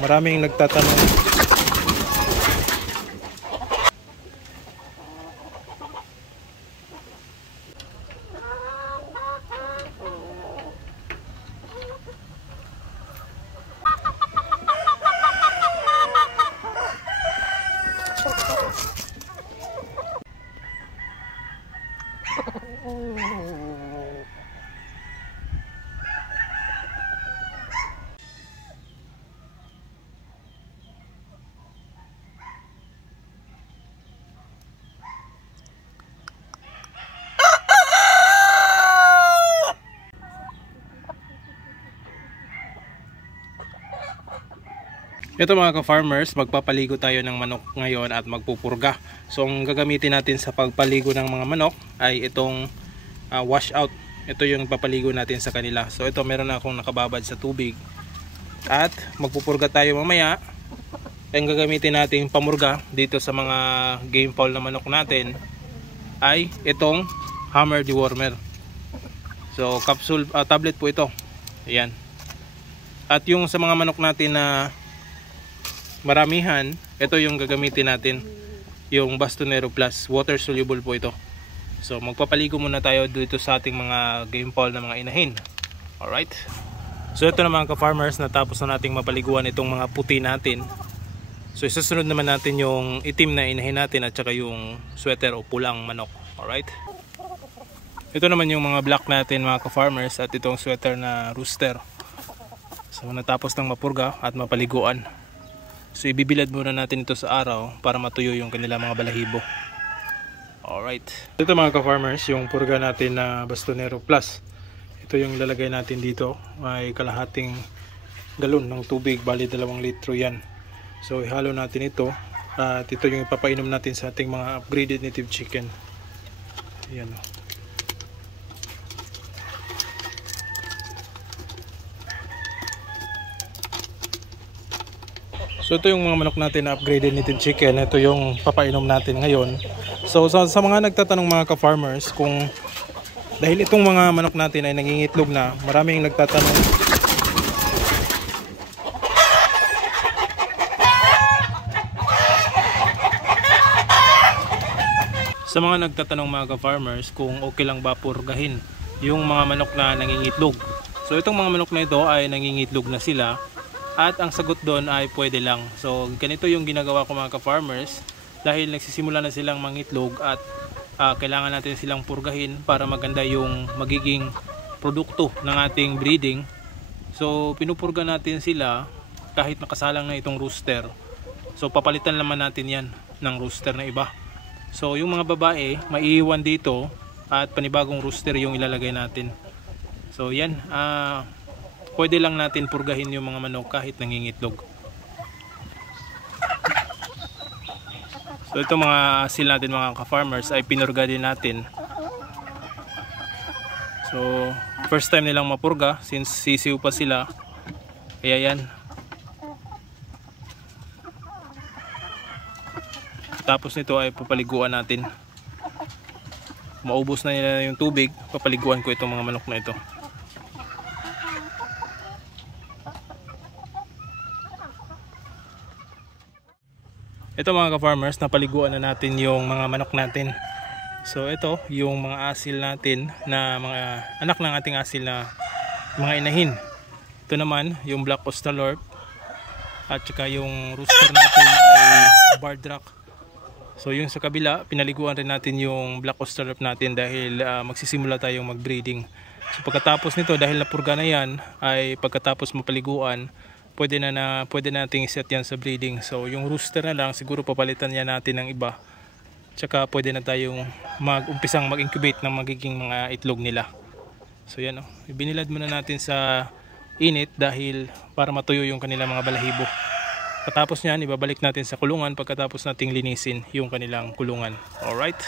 maraming nagtatanong. Ito mga ka-farmers, magpapaligo tayo ng manok ngayon at magpupurga. So ang gagamitin natin sa pagpaligo ng mga manok ay itong wash out. Ito yung papaligo natin sa kanila. So ito, meron akong nakababad sa tubig. At magpupurga tayo mamaya. Ang gagamitin natin pamurga dito sa mga game fowl na manok natin ay itong hammer dewormer. So capsule, tablet po ito. Ayan. At yung sa mga manok natin na maramihan, ito yung gagamitin natin, yung Bastonero Plus, water soluble po ito. So magpapaligo muna tayo dito sa ating mga game fowl na mga inahin. Alright. So ito na mga ka-farmers, natapos na nating mapaliguan itong mga puti natin. So isasunod naman natin yung itim na inahin natin at saka yung sweater o pulang manok. Alright. Ito naman yung mga black natin mga ka-farmers at itong sweater na rooster. So natapos ng mapurga at mapaliguan. So ibibilad muna natin ito sa araw para matuyo yung kanila mga balahibo. Alright. Ito mga ka-farmers, yung purga natin na Bastonero Plus. Ito yung lalagay natin dito. May kalahating galon ng tubig, bali 2 litro yan. So ihalo natin ito. At ito yung ipapainom natin sa ating mga upgraded native chicken. Ayan o. So ito yung mga manok natin na upgraded native chicken. Ito yung papainom natin ngayon. So sa mga nagtatanong mga ka-farmers, kung dahil itong mga manok natin ay nangingitlog na, maraming nagtatanong. Sa mga nagtatanong mga ka-farmers kung okay lang ba purgahin yung mga manok na nangingitlog. So itong mga manok na ito ay nangingitlog na sila. At ang sagot doon ay pwede lang. So ganito yung ginagawa ko mga ka-farmers. Dahil nagsisimula na silang mangitlog at kailangan natin silang purgahin para maganda yung magiging produkto ng ating breeding. So pinupurga natin sila kahit nakasalang na itong rooster. So papalitan naman natin yan ng rooster na iba. So yung mga babae maiiwan dito at panibagong rooster yung ilalagay natin. So yan, pwede lang natin purgahin yung mga manok kahit nangingitlog. So ito mga asil natin mga ka-farmers ay pinurga din natin. So first time nilang mapurga since sisiw pa sila. Kaya yan. Tapos nito ay papaliguan natin. Maubos na nila yung tubig, papaliguan ko itong mga manok na ito. Ito mga ka-farmers, napaliguan na natin yung mga manok natin. So ito yung mga asil natin na mga anak ng ating asil na mga inahin. Ito naman yung Black Australorp at saka yung rooster natin ay Barred Rock. So yung sa kabila, pinaliguan rin natin yung Black Australorp natin dahil magsisimula tayong mag-breeding. So pagkatapos nito, dahil napurga na yan, ay pagkatapos mapaliguan, pwede nating set yan sa breeding. So yung rooster na lang, siguro papalitan yan natin ng iba. Tsaka pwede na tayong umpisang mag-incubate ng magiging mga itlog nila. So yan o, ibinilad muna natin sa init dahil para matuyo yung kanilang mga balahibo. Pagkatapos nyan, ibabalik natin sa kulungan pagkatapos nating linisin yung kanilang kulungan. Alright?